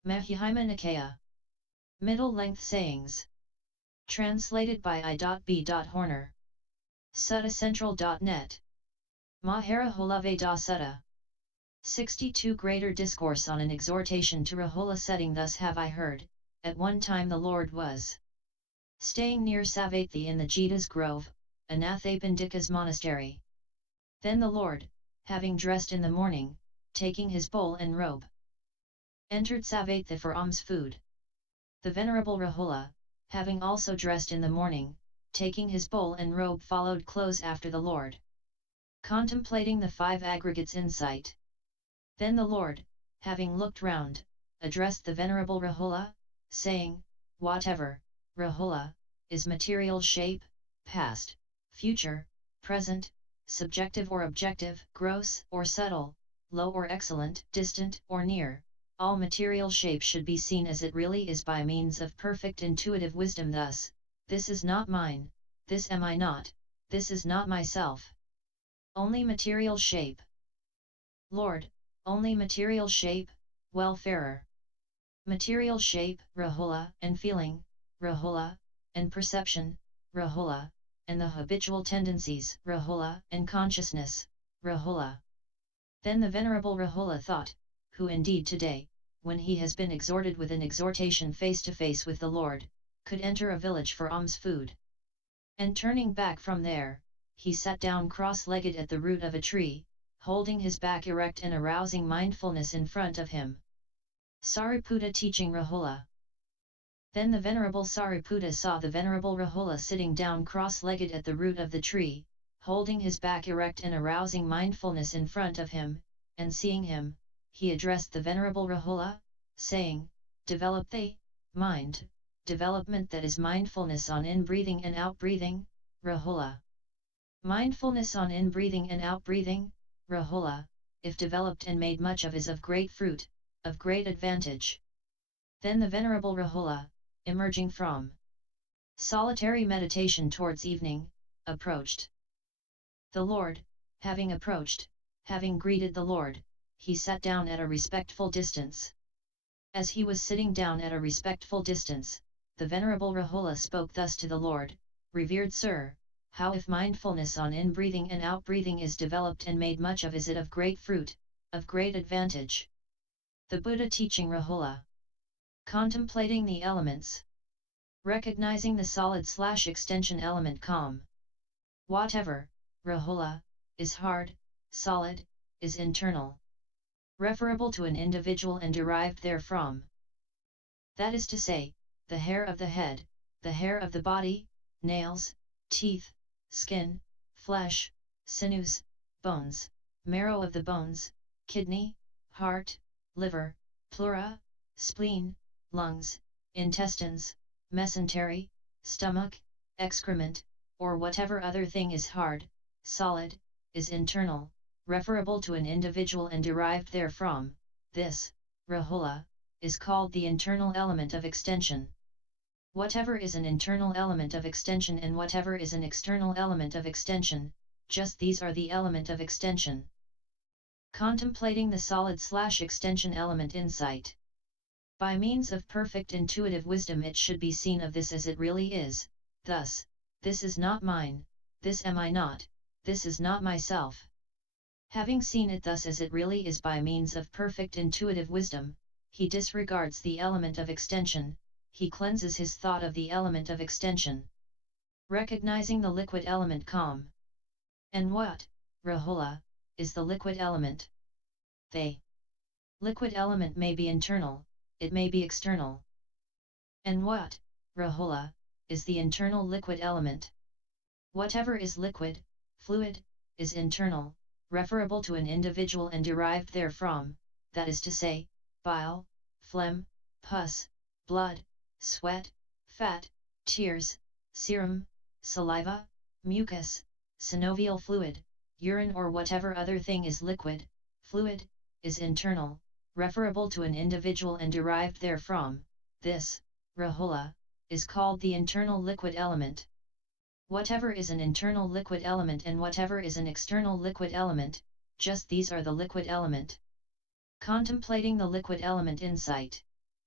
Mahihima Nikaya. Middle Length Sayings. Translated by I.B.Horner. Suttacentral.net. Mahara Hulave da Sutta. 62 Greater Discourse on an Exhortation to Rahula setting. Thus have I heard, at one time the Lord was staying near Savatthi in the Jeta's grove, Anathapindika's monastery. Then the Lord, having dressed in the morning, taking his bowl and robe, entered Savatthi for alms food. The Venerable Rahula, having also dressed in the morning, taking his bowl and robe, followed close after the Lord, contemplating the 5 aggregates in sight. Then the Lord, having looked round, addressed the Venerable Rahula, saying, Whatever, Rahula, is material shape, past, future, present, subjective or objective, gross or subtle, low or excellent, distant or near, all material shape should be seen as it really is by means of perfect intuitive wisdom. Thus, this is not mine, this am I not, this is not myself. Only material shape. Lord, only material shape, welfarer. Material shape, Rahula, and feeling, Rahula, and perception, Rahula, and the habitual tendencies, Rahula, and consciousness, Rahula. Then the Venerable Rahula thought, who indeed today, when he has been exhorted with an exhortation face to face with the Lord, could enter a village for alms food. And turning back from there, he sat down cross-legged at the root of a tree, holding his back erect and arousing mindfulness in front of him. Sariputta teaching Rahula. Then the Venerable Sariputta saw the Venerable Rahula sitting down cross-legged at the root of the tree, holding his back erect and arousing mindfulness in front of him, and seeing him, he addressed the Venerable Rahula, saying, Develop the mind, development that is mindfulness on in-breathing and out-breathing, Rahula. Mindfulness on in-breathing and out-breathing, Rahula, if developed and made much of, is of great fruit, of great advantage. Then the Venerable Rahula, emerging from solitary meditation towards evening, approached the Lord. Having approached, having greeted the Lord, he sat down at a respectful distance. As he was sitting down at a respectful distance, the Venerable Rahula spoke thus to the Lord, Revered Sir, how if mindfulness on in-breathing and out-breathing is developed and made much of, is it of great fruit, of great advantage? The Buddha teaching Rahula. Contemplating the elements. Recognizing the solid/extension element calm. Whatever, Rahula, is hard, solid, is internal. Referable to an individual and derived therefrom. That is to say, the hair of the head, the hair of the body, nails, teeth, skin, flesh, sinews, bones, marrow of the bones, kidney, heart, liver, pleura, spleen, lungs, intestines, mesentery, stomach, excrement, or whatever other thing is hard, solid, is internal, referable to an individual and derived therefrom. This, Rahula, is called the internal element of extension. Whatever is an internal element of extension and whatever is an external element of extension, just these are the element of extension. Contemplating the solid/extension element insight. By means of perfect intuitive wisdom it should be seen of this as it really is, thus, this is not mine, this am I not, this is not myself. Having seen it thus as it really is by means of perfect intuitive wisdom, he disregards the element of extension, he cleanses his thought of the element of extension. Recognizing the liquid element calm. And what, Rahula, is the liquid element? The liquid element may be internal, it may be external. And what, Rahula, is the internal liquid element? Whatever is liquid, fluid, is internal, referable to an individual and derived therefrom, that is to say, bile, phlegm, pus, blood, sweat, fat, tears, serum, saliva, mucus, synovial fluid, urine or whatever other thing is liquid, fluid, is internal, referable to an individual and derived therefrom. This, Rahula, is called the internal liquid element. Whatever is an internal liquid element and whatever is an external liquid element, just these are the liquid element. Contemplating the liquid element insight.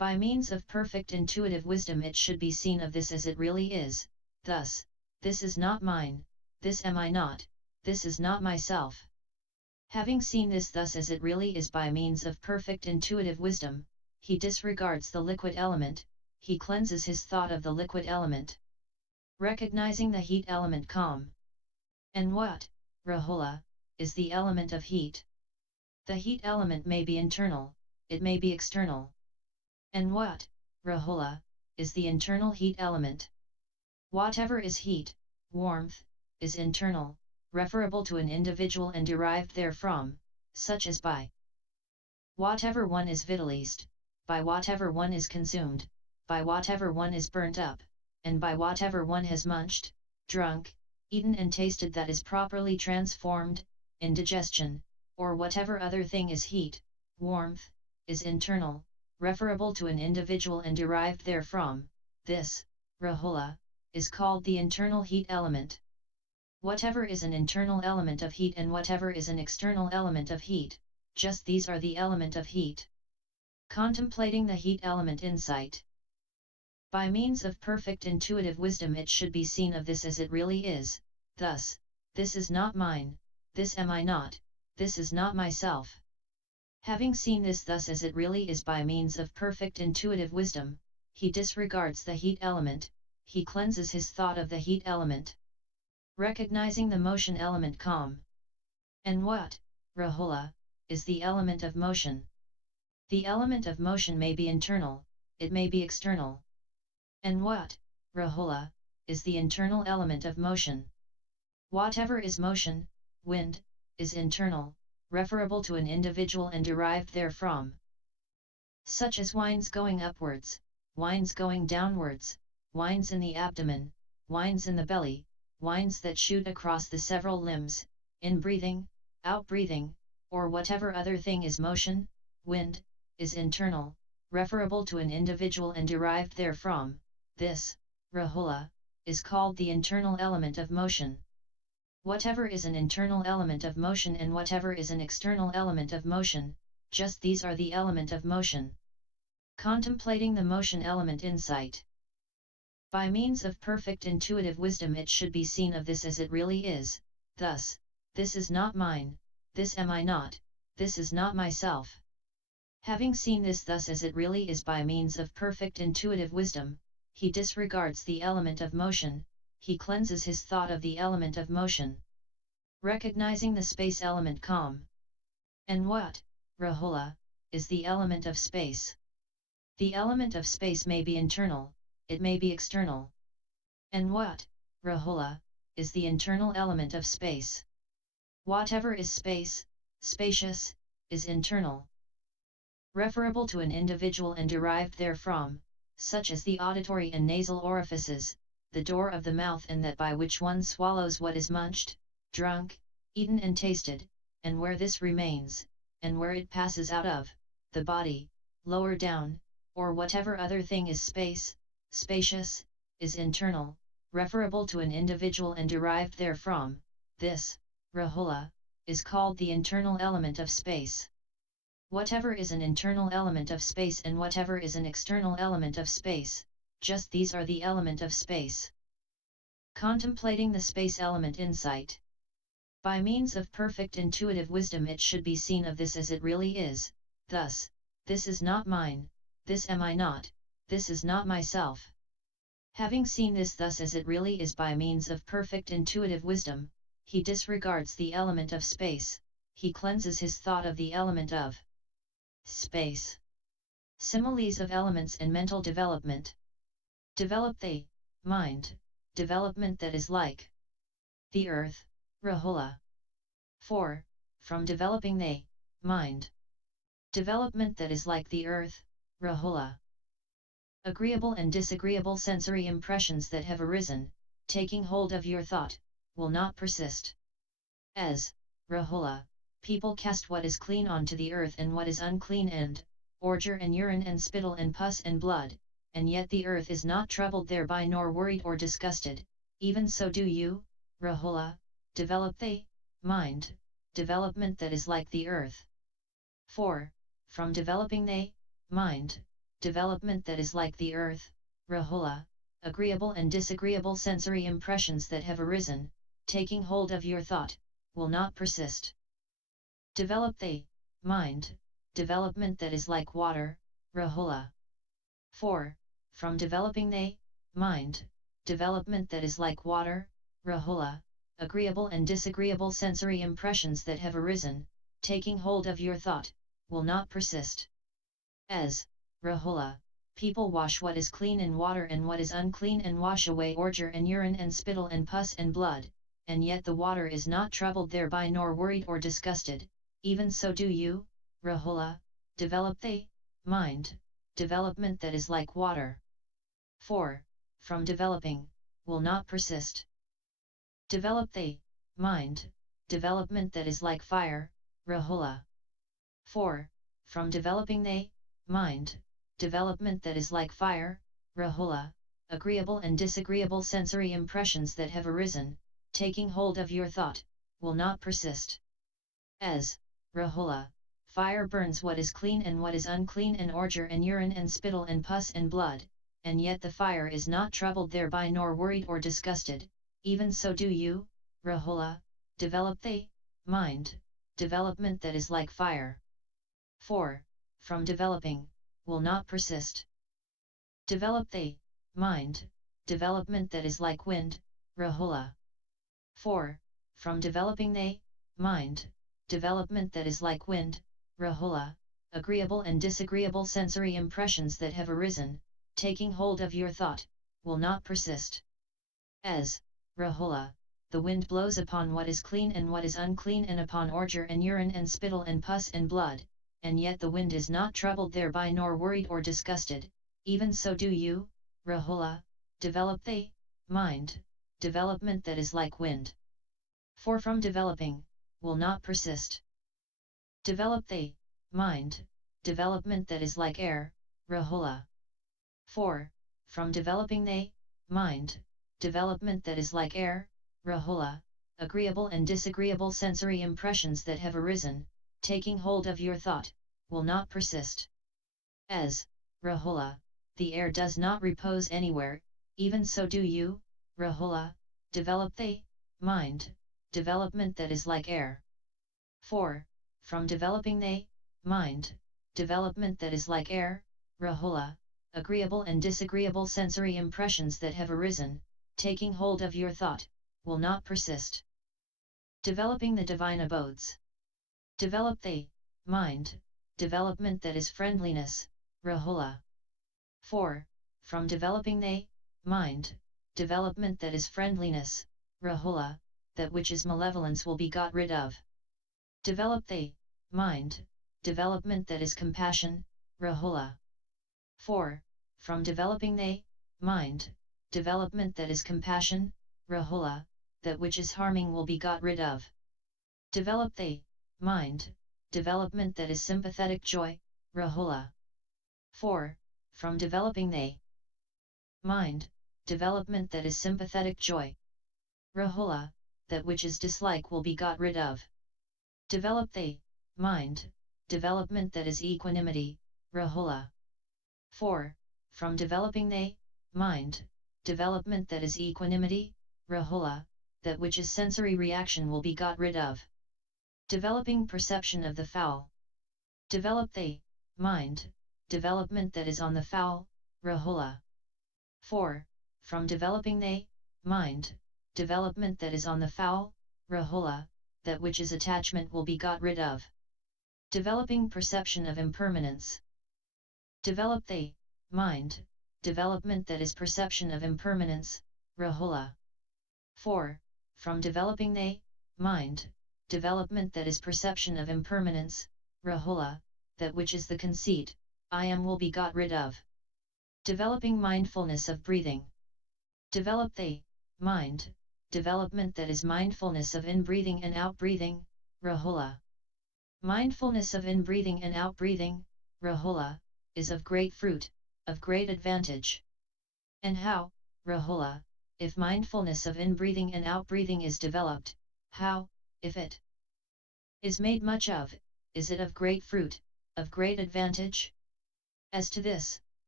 By means of perfect intuitive wisdom it should be seen of this as it really is, thus, this is not mine, this am I not, this is not myself. Having seen this thus as it really is by means of perfect intuitive wisdom, he disregards the liquid element, he cleanses his thought of the liquid element. Recognizing the heat element calm. And what, Rahula, is the element of heat? The heat element may be internal, it may be external. And what, Rahula, is the internal heat element? Whatever is heat, warmth, is internal, referable to an individual and derived therefrom, such as by whatever one is vitalized, by whatever one is consumed, by whatever one is burnt up, and by whatever one has munched, drunk, eaten and tasted that is properly transformed, indigestion, or whatever other thing is heat, warmth, is internal, referable to an individual and derived therefrom, this, Rahula, is called the internal heat element. Whatever is an internal element of heat and whatever is an external element of heat, just these are the element of heat. Contemplating the heat element insight. By means of perfect intuitive wisdom it should be seen of this as it really is, thus, this is not mine, this am I not, this is not myself. Having seen this thus as it really is by means of perfect intuitive wisdom, he disregards the heat element, he cleanses his thought of the heat element. Recognizing the motion element calm. And what, Rahula, is the element of motion? The element of motion may be internal, it may be external. And what, Rahula, is the internal element of motion? Whatever is motion, wind, is internal, referable to an individual and derived therefrom. Such as winds going upwards, winds going downwards, winds in the abdomen, winds in the belly, winds that shoot across the several limbs, in breathing, out breathing, or whatever other thing is motion, wind, is internal, referable to an individual and derived therefrom. This, Rahula, is called the internal element of motion. Whatever is an internal element of motion and whatever is an external element of motion, just these are the element of motion. Contemplating the motion element insight. By means of perfect intuitive wisdom it should be seen of this as it really is, thus, this is not mine, this am I not, this is not myself. Having seen this thus as it really is by means of perfect intuitive wisdom, he disregards the element of motion, he cleanses his thought of the element of motion. Recognizing the space element calm. And what, Rahula, is the element of space? The element of space may be internal, it may be external. And what, Rahula, is the internal element of space? Whatever is space, spacious, is internal. Referable to an individual and derived therefrom, such as the auditory and nasal orifices, the door of the mouth and that by which one swallows what is munched, drunk, eaten and tasted, and where this remains, and where it passes out of, the body, lower down, or whatever other thing is space, spacious, is internal, referable to an individual and derived therefrom. This, Rahula, is called the internal element of space. Whatever is an internal element of space and whatever is an external element of space, just these are the element of space. Contemplating the space element insight. By means of perfect intuitive wisdom it should be seen of this as it really is, thus, this is not mine, this am I not, this is not myself. Having seen this thus as it really is by means of perfect intuitive wisdom, he disregards the element of space, he cleanses his thought of the element of space. Similes of elements and mental development. Develop the mind, development that is like the earth, Rahula. 4. From developing the mind, development that is like the earth, Rahula. Agreeable and disagreeable sensory impressions that have arisen, taking hold of your thought, will not persist. As, Rahula, people cast what is clean onto the earth and what is unclean and, ordure and urine and spittle and pus and blood, and yet the earth is not troubled thereby nor worried or disgusted, even so do you, Rahula, develop the mind, development that is like the earth. 4. From developing the mind, development that is like the earth, Rahula, agreeable and disagreeable sensory impressions that have arisen, taking hold of your thought, will not persist. Develop the mind, development that is like water, Rahula. 4. From developing the mind, development that is like water, Rahula, agreeable and disagreeable sensory impressions that have arisen, taking hold of your thought, will not persist. As, Rahula, people wash what is clean in water and what is unclean and wash away ordure and urine and spittle and pus and blood, and yet the water is not troubled thereby nor worried or disgusted, even so do you, Rahula, develop the mind, development that is like water. 4. From developing, will not persist. Develop the mind, development that is like fire, Rahula. 4. From developing the mind, development that is like fire, Rahula, agreeable and disagreeable sensory impressions that have arisen, taking hold of your thought, will not persist. As, Rahula, fire burns what is clean and what is unclean and ordure and urine and spittle and pus and blood, and yet the fire is not troubled thereby nor worried or disgusted, even so do you, Rahula, develop the mind, development that is like fire. 4. From developing, will not persist. Develop the mind, development that is like wind, Rahula. 4. From developing the mind, development that is like wind, Rahula, agreeable and disagreeable sensory impressions that have arisen, taking hold of your thought, will not persist. As, Rahula, the wind blows upon what is clean and what is unclean and upon ordure and urine and spittle and pus and blood, and yet the wind is not troubled thereby nor worried or disgusted, even so do you, Rahula, develop the mind, development that is like wind. 4. From developing, will not persist. Develop the mind, development that is like air, Rahula. 4. From developing the mind, development that is like air, Rahula, agreeable and disagreeable sensory impressions that have arisen, taking hold of your thought, will not persist. As, Rahula, the air does not repose anywhere, even so do you, Rahula, develop the mind, development that is like air. 4. From developing the mind, development that is like air, Rahula, agreeable and disagreeable sensory impressions that have arisen, taking hold of your thought, will not persist. Developing the divine abodes. Develop the mind, development that is friendliness, Rahula. 4. From developing the mind, development that is friendliness, Rahula, that which is malevolence will be got rid of. Develop the mind, development that is compassion, Rahula. 4. From developing the mind, development that is compassion, Rahula, that which is harming will be got rid of. Develop the mind, development that is sympathetic joy, Rahula. 4. From developing the mind, development that is sympathetic joy, Rahula, that which is dislike will be got rid of. Develop the mind, development that is equanimity, Rahula. 4. From developing the mind, development that is equanimity, Rahula, that which is sensory reaction will be got rid of. Developing perception of the foul. Develop the mind, development that is on the foul, Rahula. 4. From developing the mind, development that is on the foul, Rahula, that which is attachment will be got rid of. Developing perception of impermanence. Develop the mind, development that is perception of impermanence, Rahula. 4. From developing the mind, development that is perception of impermanence, Rahula, that which is the conceit, I am will be got rid of. Developing mindfulness of breathing. Develop the mind, development that is mindfulness of in-breathing and out-breathing, Rahula. Mindfulness of in-breathing and out-breathing, Rahula, is of great fruit, of great advantage. And how, Rahula, if mindfulness of in-breathing and out-breathing is developed, how, if it is made much of, is it of great fruit, of great advantage? As to this,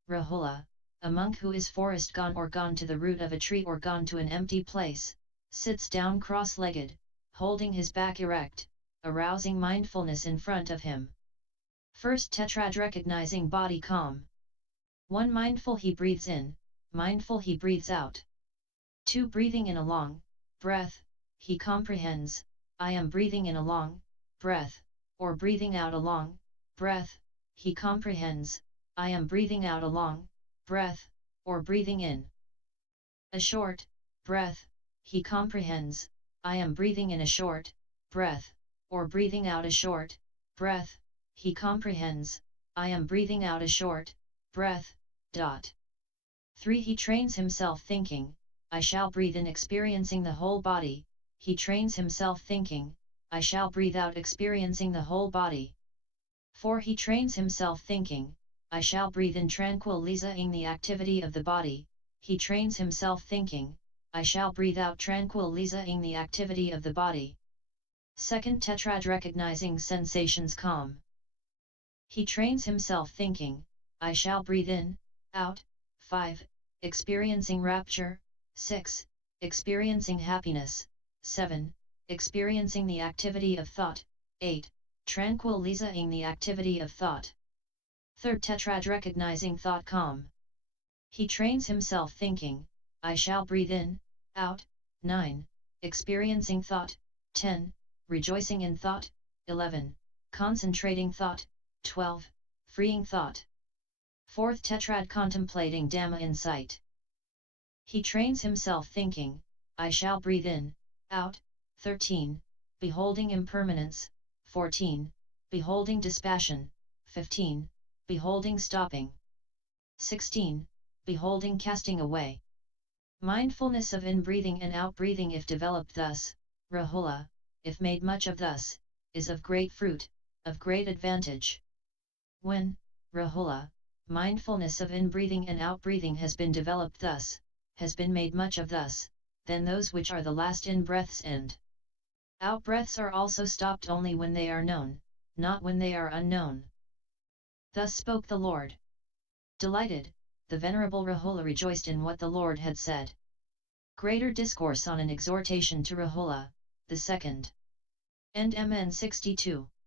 Rahula, a monk who is forest gone or gone to the root of a tree or gone to an empty place, sits down cross-legged, holding his back erect, arousing mindfulness in front of him. First tetrad, recognizing body calm. 1. Mindful he breathes in, mindful he breathes out. 2. Breathing in a long breath, he comprehends, I am breathing in a long breath, or breathing out a long breath, he comprehends, I am breathing out a long breath, or breathing in a short breath, he comprehends, I am breathing in a short breath, or breathing out a short breath, he comprehends, I am breathing out a short breath. 3. He trains himself thinking, I shall breathe in, experiencing the whole body, he trains himself thinking, I shall breathe out, experiencing the whole body. 4. He trains himself thinking, I shall breathe in, tranquilizing the activity of the body, he trains himself thinking, I shall breathe out, tranquilizing the activity of the body. 2nd tetrad, recognizing sensations calm. He trains himself thinking, I shall breathe in, out. 5. Experiencing rapture. 6. Experiencing happiness. 7. Experiencing the activity of thought. 8. Tranquilizing the activity of thought. 3rd tetrad, recognizing thought calm. He trains himself thinking, I shall breathe in, out. 9. Experiencing thought. 10. Rejoicing in thought. 11. Concentrating thought. 12. Freeing thought. 4th tetrad, contemplating Dhamma insight. He trains himself thinking, I shall breathe in, out. 13. Beholding impermanence. 14. Beholding dispassion. 15. Beholding stopping. 16. Beholding casting away. Mindfulness of in-breathing and out-breathing, if developed thus, Rahula, if made much of thus, is of great fruit, of great advantage. When, Rahula, mindfulness of in-breathing and out-breathing has been developed thus, has been made much of thus, then those which are the last in-breaths and out-breaths are also stopped only when they are known, not when they are unknown. Thus spoke the Lord. Delighted, the Venerable Rahula rejoiced in what the Lord had said. Greater Discourse on an Exhortation to Rahula, the second. End MN 62.